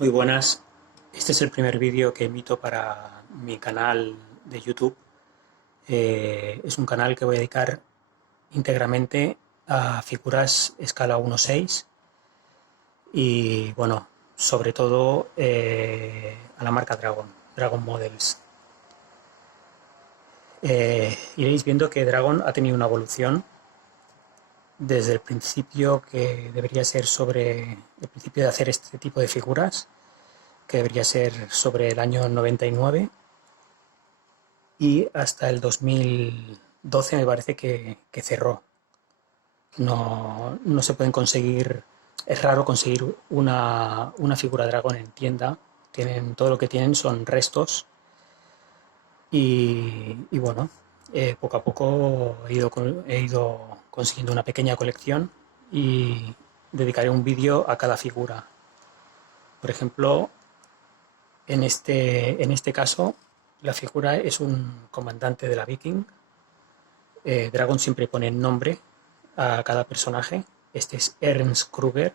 Muy buenas, este es el primer vídeo que emito para mi canal de YouTube. Es un canal que voy a dedicar íntegramente a figuras escala 1:6 y bueno, sobre todo a la marca Dragon Models. Iréis viendo que Dragon ha tenido una evolución desde el principio, que debería ser sobre el principio de hacer este tipo de figuras, que debería ser sobre el año 99, y hasta el 2012 me parece que cerró. No se pueden conseguir, es raro conseguir una figura dragón en tienda. Todo lo que tienen son restos y bueno, poco a poco he ido consiguiendo una pequeña colección y dedicaré un vídeo a cada figura. Por ejemplo, en este caso, la figura es un comandante de la Viking. Dragon siempre pone nombre a cada personaje. Este es Ernst Kruger.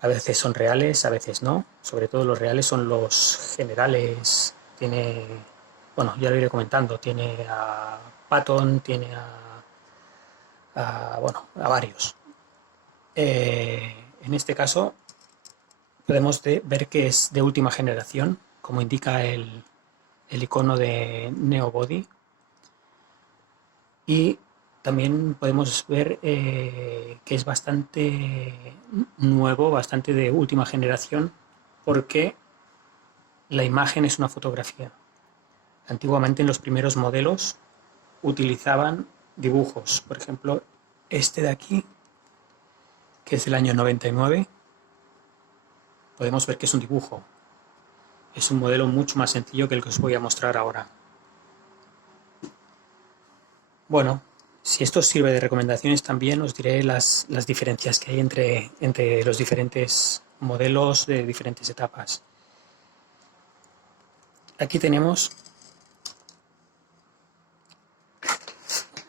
A veces son reales, a veces no. Sobre todo los reales son los generales. Bueno, ya lo iré comentando. Tiene a Patton, tiene bueno, a varios. En este caso podemos ver que es de última generación, como indica el icono de Neobody. Y también podemos ver que es bastante nuevo, bastante de última generación, porque la imagen es una fotografía. Antiguamente, en los primeros modelos utilizaban dibujos. Por ejemplo, este de aquí, que es del año 99, podemos ver que es un dibujo. Es un modelo mucho más sencillo que el que os voy a mostrar ahora. Bueno, si esto os sirve de recomendaciones, también os diré las diferencias que hay entre los diferentes modelos de diferentes etapas. Aquí tenemos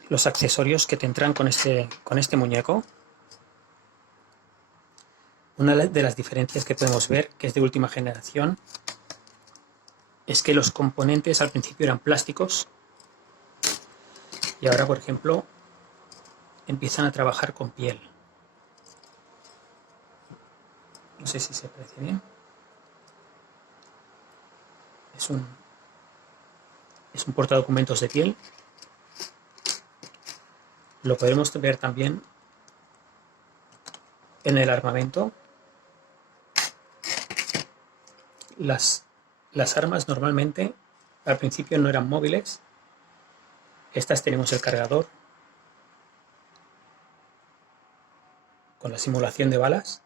los accesorios que tendrán con este muñeco. Una de las diferencias que podemos ver, que es de última generación, es que los componentes al principio eran plásticos y ahora, por ejemplo, empiezan a trabajar con piel. No sé si se aprecia bien. Es un portadocumentos de piel. Lo podremos ver también en el armamento. Las armas normalmente al principio no eran móviles. Estas tenemos el cargador con la simulación de balas.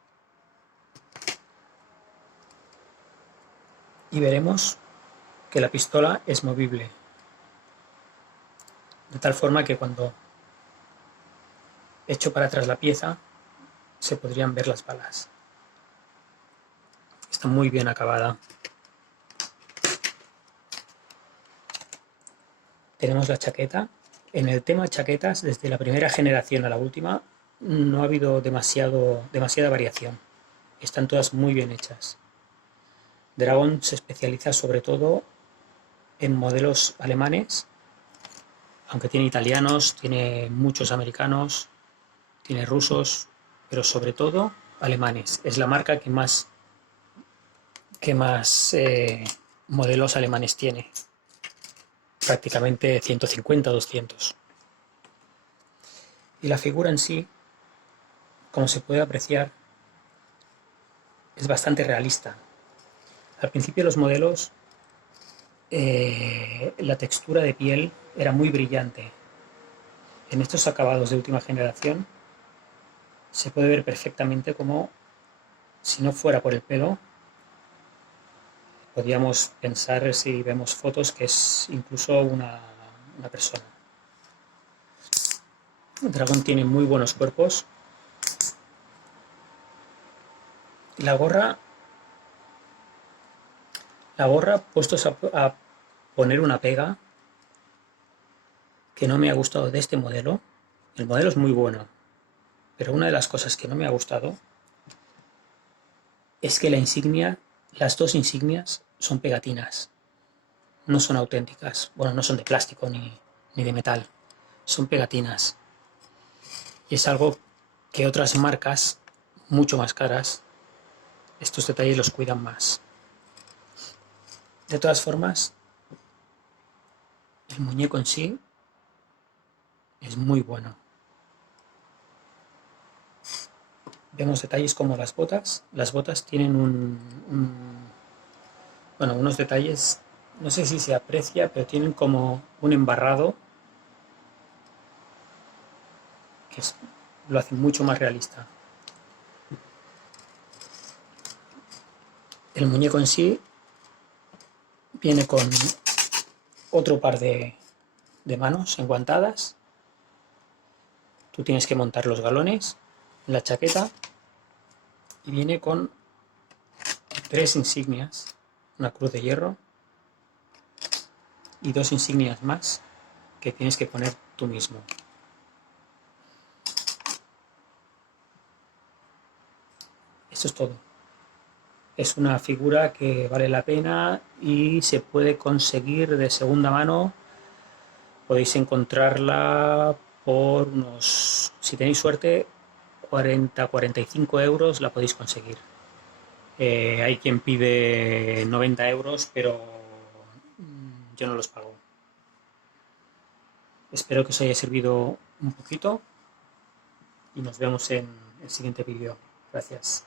Y veremos que la pistola es movible, de tal forma que cuando echo para atrás la pieza se podrían ver las balas. Está muy bien acabada. Tenemos la chaqueta. En el tema chaquetas, desde la primera generación a la última, no ha habido demasiada variación. Están todas muy bien hechas. Dragon se especializa sobre todo en modelos alemanes, aunque tiene italianos, tiene muchos americanos, tiene rusos, pero sobre todo alemanes. Es la marca que más modelos alemanes tiene. Prácticamente 150 o 200. Y la figura en sí, como se puede apreciar, es bastante realista. Al principio los modelos, la textura de piel era muy brillante. En estos acabados de última generación se puede ver perfectamente como, si no fuera por el pelo, podríamos pensar, si vemos fotos, que es incluso una persona. Dragon tiene muy buenos cuerpos. La gorra, puestos a poner una pega que no me ha gustado de este modelo. El modelo es muy bueno, pero una de las cosas que no me ha gustado es que la insignia, las dos insignias son pegatinas, no son auténticas. Bueno, no son de plástico ni de metal, son pegatinas. Y es algo que otras marcas, mucho más caras, estos detalles los cuidan más. De todas formas, el muñeco en sí es muy bueno. Vemos detalles como las botas. Las botas tienen bueno, unos detalles, no sé si se aprecia, pero tienen como un embarrado que lo hace mucho más realista. El muñeco en sí viene con otro par de manos enguantadas. Tú tienes que montar los galones en la chaqueta y viene con 3 insignias, una cruz de hierro y 2 insignias más que tienes que poner tú mismo. Esto es todo. Es una figura que vale la pena y se puede conseguir de segunda mano. Podéis encontrarla por unos, si tenéis suerte, 40-45 euros la podéis conseguir. Hay quien pide 90 euros, pero yo no los pago. Espero que os haya servido un poquito y nos vemos en el siguiente vídeo. Gracias.